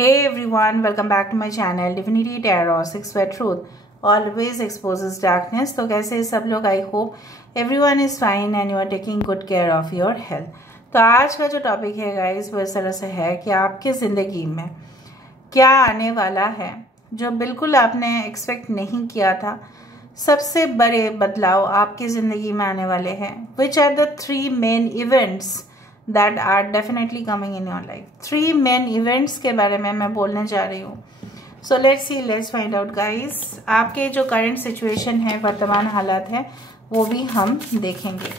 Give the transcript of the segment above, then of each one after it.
Hey everyone, welcome back to my channel Divinity Tarot 6 where truth always exposes darkness। तो कैसे सब लोग, I hope everyone is fine and you are taking good care of your health. तो आज का जो topic है guys वो इस तरह से है कि आपकी ज़िंदगी में क्या आने वाला है जो बिल्कुल आपने एक्सपेक्ट नहीं किया था। सबसे बड़े बदलाव आपकी ज़िंदगी में आने वाले हैं। Which are the 3 main events that are definitely coming in your life। 3 main events के बारे में मैं बोलने जा रही हूँ। So let's find out guys. आपके जो करंट सिचुएशन है, वर्तमान हालात है, वो भी हम देखेंगे।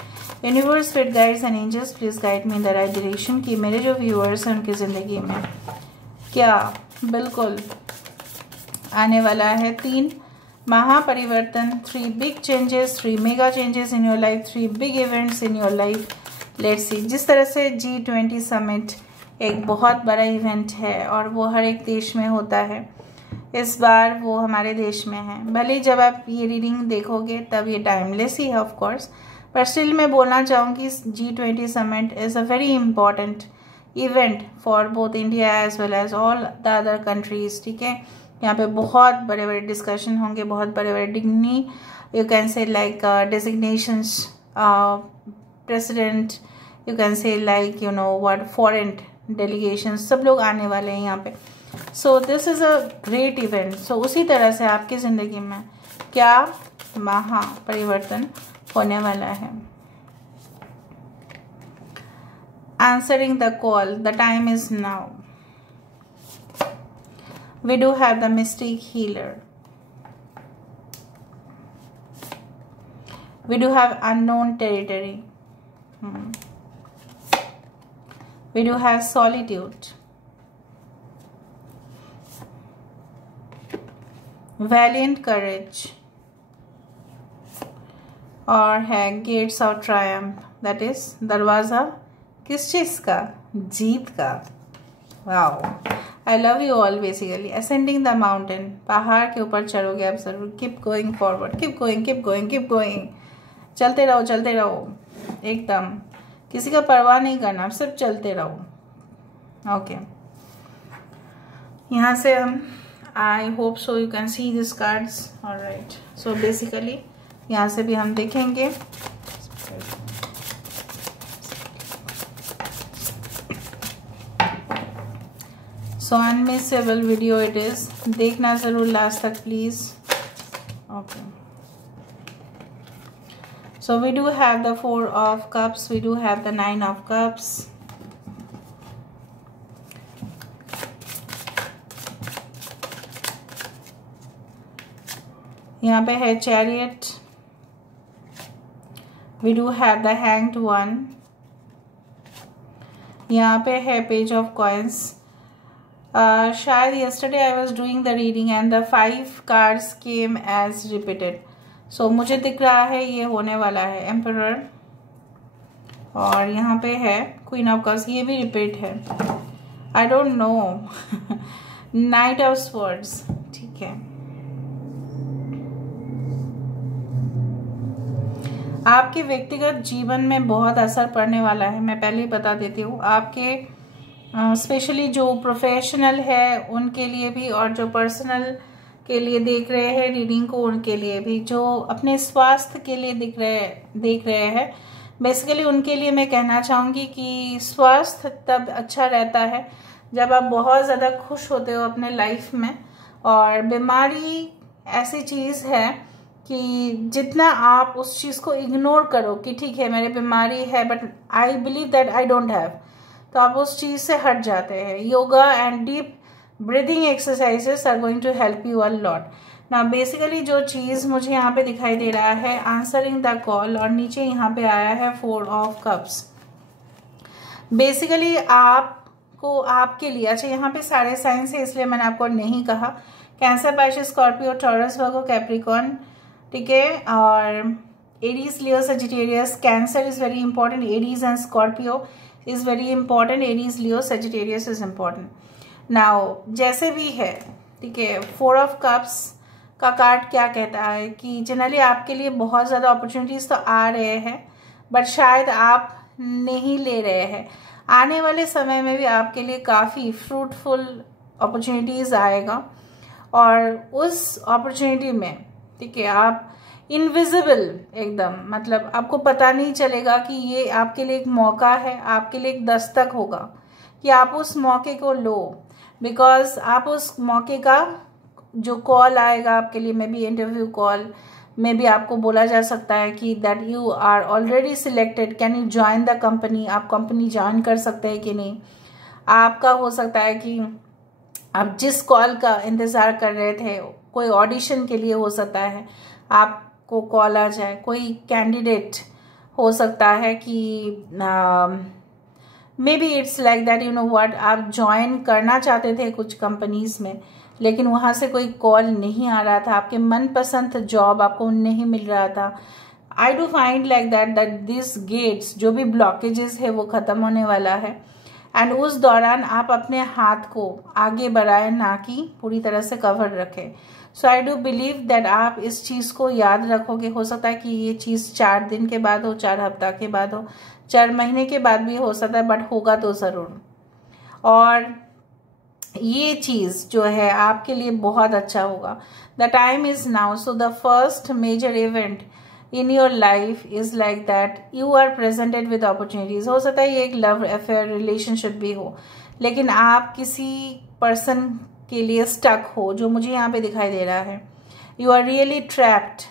Universe, spirit guides and angels please guide me in the right direction कि मेरे जो व्यूअर्स हैं उनकी ज़िंदगी में क्या बिल्कुल आने वाला है। 3 महापरिवर्तन, 3 big changes, 3 mega changes in your life, 3 big events in your life. Let's see. जिस तरह से G20 समिट एक बहुत बड़ा इवेंट है और वो हर एक देश में होता है, इस बार वो हमारे देश में है। भले जब आप ये रीडिंग देखोगे तब ये टाइमलेस ही है ऑफ कोर्स, पर स्टिल मैं बोलना चाहूँगी G20 summit is a very important event for both India as well as all the other countries. ठीक है, यहाँ पे बहुत बड़े बड़े डिस्कशन होंगे, बहुत बड़े बड़े डिग्नी, you can say like designations, president, you can say like you know what, foreign delegation, सब लोग आने वाले हैं यहाँ पे। So this is a great event. So उसी तरह से आपकी ज़िंदगी में क्या महापरिवर्तन होने वाला है। Answering the call, the time is now. We do have the mystic healer. We do have unknown territory. We do have solitude. Valiant courage. और है gates of triumph. That is दरवाजा किस चीज का? जीत का। Wow. I love you all basically. Ascending the mountain. पहाड़ के ऊपर चढ़ोगे आप जरूर। Keep going forward. Keep going, keep going, keep going. चलते रहो, चलते रहो, एकदम किसी का परवाह नहीं करना, सिर्फ चलते रहो। ओके, यहाँ से हम I hope so you can see this cards. Alright, so basically यहाँ से भी हम देखेंगे। सो अनमिसेबल वीडियो इट इज, देखना जरूर लास्ट तक please. Okay, so we do have the 4 of cups, we do have the 9 of cups, यहाँ पे है chariot, we do have the hanged one, यहाँ पे है page of coins। शायद yesterday I was doing the reading and the 5 cards came as repeated। सो मुझे दिख रहा है ये होने वाला है एम्परर, और यहाँ पे है क्वीन ऑफ कप्स, ये भी रिपीट है। I don't know. Night of swords, ठीक है। आपके व्यक्तिगत जीवन में बहुत असर पड़ने वाला है, मैं पहले ही बता देती हूँ। आपके स्पेशली जो प्रोफेशनल है उनके लिए भी, और जो पर्सनल के लिए देख रहे हैं रीडिंग को उनके लिए भी, जो अपने स्वास्थ्य के लिए देख रहे हैं बेसिकली उनके लिए मैं कहना चाहूँगी कि स्वास्थ्य तब अच्छा रहता है जब आप बहुत ज़्यादा खुश होते हो अपने लाइफ में। और बीमारी ऐसी चीज़ है कि जितना आप उस चीज़ को इग्नोर करो कि ठीक है मेरी बीमारी है but I believe that I don't have, तो आप उस चीज़ से हट जाते हैं। Yoga and deep breathing exercises are going to help you a lot. ना बेसिकली जो चीज़ मुझे यहाँ पे दिखाई दे रहा है, आंसरिंग द कॉल, और नीचे यहाँ पे आया है 4 ऑफ कप्स। बेसिकली आपको, आपके लिए, अच्छा यहाँ पे सारे साइंस है इसलिए मैंने आपको नहीं कहा। कैंसर, पाइसेस, स्कॉर्पियो, टॉरस, वर्गो, कैप्रिकॉर्न, ठीक है, और Aries, Leo, Sagittarius. Cancer is very important, Aries and Scorpio is very important, Aries, Leo, Sagittarius is important. Now जैसे भी है, ठीक है, 4 ऑफ कप्स का कार्ड क्या कहता है कि जनरली आपके लिए बहुत ज़्यादा अपॉर्चुनिटीज़ तो आ रहे हैं बट शायद आप नहीं ले रहे हैं। आने वाले समय में भी आपके लिए काफ़ी फ्रूटफुल अपॉर्चुनिटीज़ आएगा और उस अपॉर्चुनिटी में, ठीक है, आप इनविजिबल एकदम, मतलब आपको पता नहीं चलेगा कि ये आपके लिए एक मौका है, आपके लिए एक दस्तक होगा कि आप उस मौके को लो। बिकॉज आप उस मौके का जो कॉल आएगा आपके लिए, maybe interview call, maybe आपको बोला जा सकता है कि that you are already selected, can you join the company, आप कंपनी ज्वाइन कर सकते हैं कि नहीं। आपका हो सकता है कि आप जिस कॉल का इंतज़ार कर रहे थे, कोई ऑडिशन के लिए हो सकता है आपको कॉल आ जाए। कोई कैंडिडेट हो सकता है कि may be it's like that, you know what, आप ज्वाइन करना चाहते थे कुछ कंपनीज में, लेकिन वहाँ से कोई कॉल नहीं आ रहा था, आपके मनपसंद जॉब आपको नहीं मिल रहा था। I do find like that this gates, जो भी ब्लॉकेजेस है वो ख़त्म होने वाला है। एंड उस दौरान आप अपने हाथ को आगे बढ़ाएं, ना कि पूरी तरह से कवर रखें। सो आई डू बिलीव दैट आप इस चीज़ को याद रखोगे। हो सकता है कि ये चीज़ 4 दिन के बाद हो, 4 हफ्ता के बाद हो, 4 महीने के बाद भी हो सकता है, बट होगा तो ज़रूर। और ये चीज़ जो है आपके लिए बहुत अच्छा होगा। The time is now. So the first major event in your life is like that you are presented with opportunities। हो सकता है ये एक लव अफेयर रिलेशनशिप भी हो, लेकिन आप किसी पर्सन के लिए स्टक हो, जो मुझे यहाँ पे दिखाई दे रहा है। You are really trapped.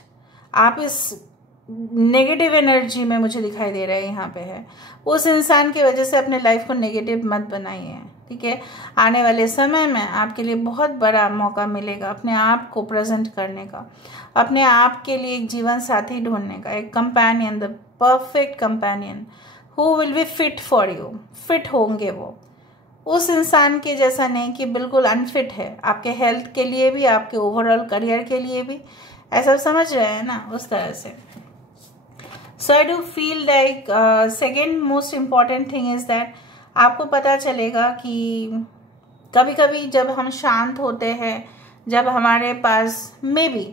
आप इस नेगेटिव एनर्जी में, मुझे दिखाई दे रहा है यहाँ पे है। उस इंसान की वजह से अपने लाइफ को नेगेटिव मत बनाइए, ठीक है। आने वाले समय में आपके लिए बहुत बड़ा मौका मिलेगा अपने आप को प्रेजेंट करने का, अपने आप के लिए एक जीवन साथी ढूंढने का, एक companion, the perfect companion who will be fit for you. Fit होंगे वो, उस इंसान के जैसा नहीं कि बिल्कुल अनफिट है, आपके हेल्थ के लिए भी, आपके ओवरऑल करियर के लिए भी। ऐसा समझ रहे हैं ना, उस तरह से। So I do feel like second most important thing is that आपको पता चलेगा कि कभी कभी जब हम शांत होते हैं, जब हमारे पास मे बी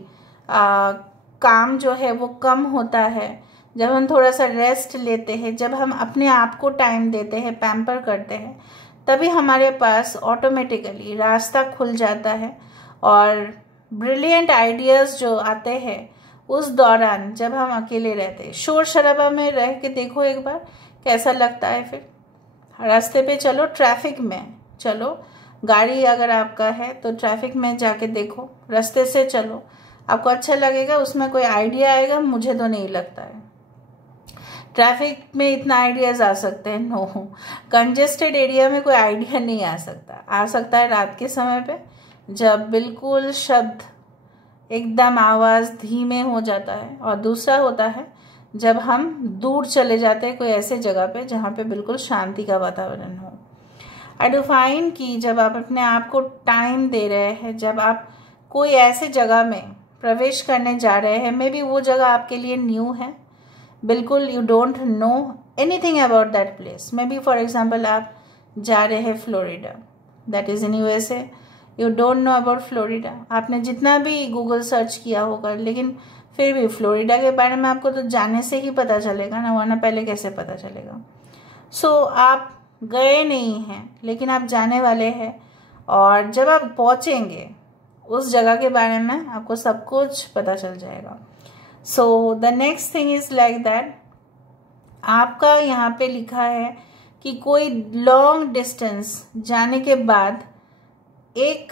काम जो है वो कम होता है, जब हम थोड़ा सा रेस्ट लेते हैं, जब हम अपने आप को टाइम देते हैं, पैम्पर करते हैं, तभी हमारे पास ऑटोमेटिकली रास्ता खुल जाता है। और ब्रिलियंट आइडियाज़ जो आते हैं उस दौरान, जब हम अकेले रहते हैं, शोर शराबा में रह के देखो एक बार कैसा लगता है। फिर रास्ते पे चलो, ट्रैफिक में चलो, गाड़ी अगर आपका है तो ट्रैफिक में जाके देखो, रास्ते से चलो, आपको अच्छा लगेगा, उसमें कोई आइडिया आएगा? मुझे तो नहीं लगता है। ट्रैफिक में इतना आइडियाज आ सकते हैं? नो। कंजेस्टेड एरिया में कोई आइडिया नहीं आ सकता। आ सकता है रात के समय पे, जब बिल्कुल शब्द एकदम आवाज़ धीमे हो जाता है। और दूसरा होता है जब हम दूर चले जाते हैं कोई ऐसे जगह पे जहाँ पे बिल्कुल शांति का वातावरण हो। आई डू फाइंड कि जब आप अपने आप को टाइम दे रहे हैं, जब आप कोई ऐसे जगह में प्रवेश करने जा रहे हैं, मे बी वो जगह आपके लिए न्यू है, बिल्कुल you don't know anything about that place. May be for example आप जा रहे हैं Florida, that is in USA, you don't know about Florida. आपने जितना भी गूगल सर्च किया होगा, लेकिन फिर भी फ्लोरिडा के बारे में आपको तो जाने से ही पता चलेगा ना, वरना पहले कैसे पता चलेगा। सो आप गए नहीं हैं, लेकिन आप जाने वाले हैं, और जब आप पहुँचेंगे उस जगह के बारे में आपको सब कुछ पता चल जाएगा। So the next thing is like that, आपका यहाँ पे लिखा है कि कोई लॉन्ग डिस्टेंस जाने के बाद एक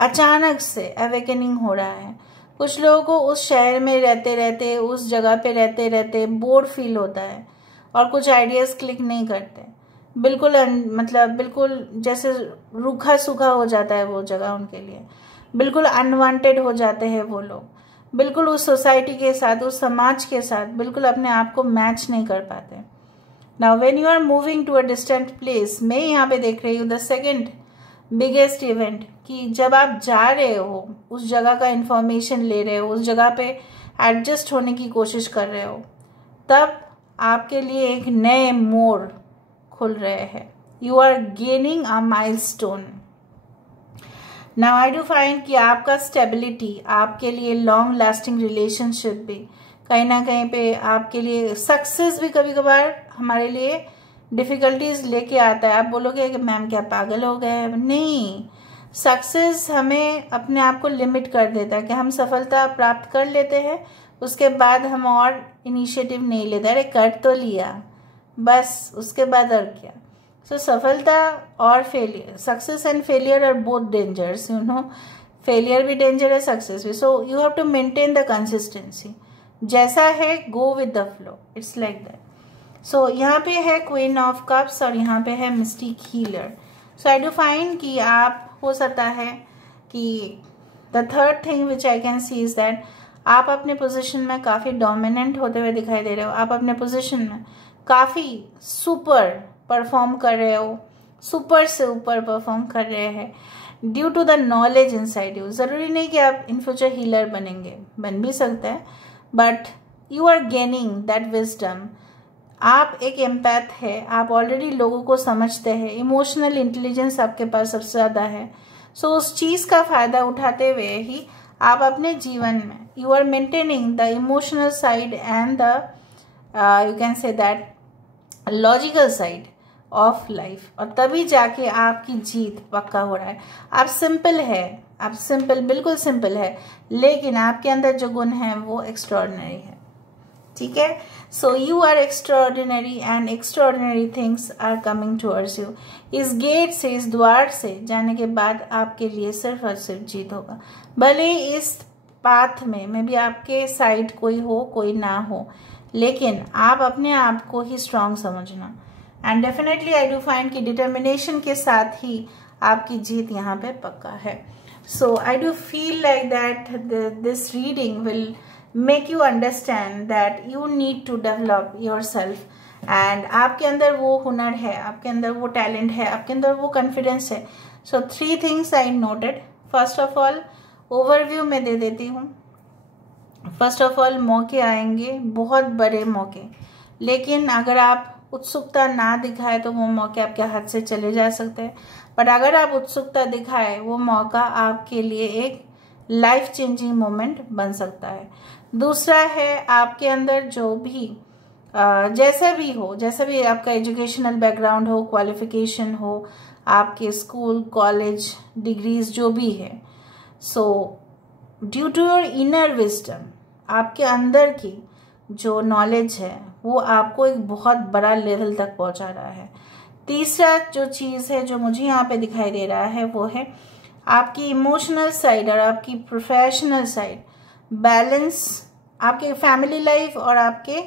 अचानक से अवेकनिंग हो रहा है। कुछ लोगों को उस शहर में रहते रहते, उस जगह पे रहते रहते बोर फील होता है और कुछ आइडियाज़ क्लिक नहीं करते, बिल्कुल मतलब बिल्कुल जैसे रूखा सूखा हो जाता है वो जगह उनके लिए, बिल्कुल अनवांटेड हो जाते हैं वो लोग, बिल्कुल उस सोसाइटी के साथ, उस समाज के साथ बिल्कुल अपने आप को मैच नहीं कर पाते। Now when you are moving to a distant place, मैं यहाँ पे देख रही हूँ द सेकेंड बिगेस्ट इवेंट, कि जब आप जा रहे हो, उस जगह का इंफॉर्मेशन ले रहे हो, उस जगह पे एडजस्ट होने की कोशिश कर रहे हो, तब आपके लिए एक नए मोड़ खुल रहे हैं। You are gaining a milestone. Now I do find कि आपका स्टेबिलिटी, आपके लिए लॉन्ग लास्टिंग रिलेशनशिप भी कहीं ना कहीं पे आपके लिए, सक्सेस भी कभी कभार हमारे लिए डिफ़िकल्टीज लेके आता है। आप बोलोगे कि मैम क्या पागल हो गए? नहीं, सक्सेस हमें अपने आप को लिमिट कर देता है कि हम सफलता प्राप्त कर लेते हैं, उसके बाद हम और इनिशिएटिव नहीं लेते, अरे कर तो लिया बस, उसके बाद और क्या। सो सफलता और failure, success and failure are both dangers, you know, failure भी डेंजर है, सक्सेस भी। So you have to maintain the consistency, जैसा है go with the flow, it's like that. So यहाँ पे है क्वीन ऑफ कप्स और यहाँ पे है mistake healer. So I do find कि आप हो सकता है कि the third thing which I can see is that आप अपने पोजीशन में काफ़ी डोमिनेंट होते हुए दिखाई दे रहे हो, आप अपने पोजीशन में काफ़ी सुपर परफॉर्म कर रहे हो, सुपर से ऊपर परफॉर्म कर रहे हैं due to the knowledge inside you. ज़रूरी नहीं कि आप इन फ्यूचर हीलर बनेंगे, बन भी सकता है, but you are gaining that wisdom. आप एक एम्पैथ है, आप ऑलरेडी लोगों को समझते हैं, इमोशनल इंटेलिजेंस आपके पास सबसे ज़्यादा है। सो उस चीज़ का फ़ायदा उठाते हुए ही आप अपने जीवन में you are maintaining the emotional side and the you can say that logical side of life, और तभी जाके आपकी जीत पक्का हो रहा है। आप सिंपल है, आप सिंपल, बिल्कुल सिंपल है, लेकिन आपके अंदर जो गुण है वो एक्स्ट्रॉर्डिनरी है, ठीक है। So you are extraordinary and extraordinary things are coming towards you. इस गेट से, इस द्वार से जाने के बाद आपके लिए सिर्फ और सिर्फ जीत होगा। भले इस पाथ में भी आपके साइड कोई हो कोई ना हो, लेकिन आप अपने आप को ही स्ट्रांग समझना, and definitely I do find कि डिटर्मिनेशन के साथ ही आपकी जीत यहाँ पे पक्का है। So I do feel like that this reading will make you understand that you need to develop yourself, and आपके अंदर वो हुनर है, आपके अंदर वो टैलेंट है, आपके अंदर वो कॉन्फिडेंस है। सो 3 things I noted। First of all overview में दे देती हूँ। फर्स्ट ऑफ ऑल मौके आएंगे, बहुत बड़े मौके, लेकिन अगर आप उत्सुकता ना दिखाए तो वो मौके आपके हाथ से चले जा सकते हैं, बट अगर आप उत्सुकता दिखाए वो मौका आपके लिए एक लाइफ चेंजिंग मोमेंट बन सकता है। दूसरा है आपके अंदर जो भी जैसा भी आपका एजुकेशनल बैकग्राउंड हो, क्वालिफिकेशन हो, आपके स्कूल कॉलेज डिग्रीज जो भी है, so due to your inner wisdom, आपके अंदर की जो नॉलेज है वो आपको एक बहुत बड़ा लेवल तक पहुंचा रहा है। तीसरा जो चीज़ है जो मुझे यहाँ पे दिखाई दे रहा है वो है आपकी इमोशनल साइड और आपकी प्रोफेशनल साइड बैलेंस, आपके फैमिली लाइफ और आपके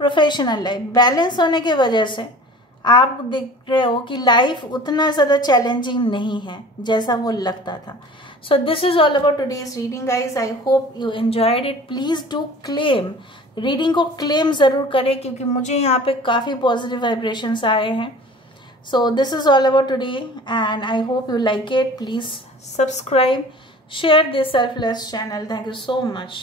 प्रोफेशनल लाइफ बैलेंस होने की वजह से आप देख रहे हो कि लाइफ उतना ज़्यादा चैलेंजिंग नहीं है जैसा वो लगता था। So this is all about today's reading guys. I hope you enjoyed it. Please do claim, reading को क्लेम ज़रूर करें क्योंकि मुझे यहाँ पे काफ़ी पॉजिटिव वाइब्रेशंस आए हैं। So this is all about today and I hope you like it. Please subscribe, share this selfless channel. Thank you so much.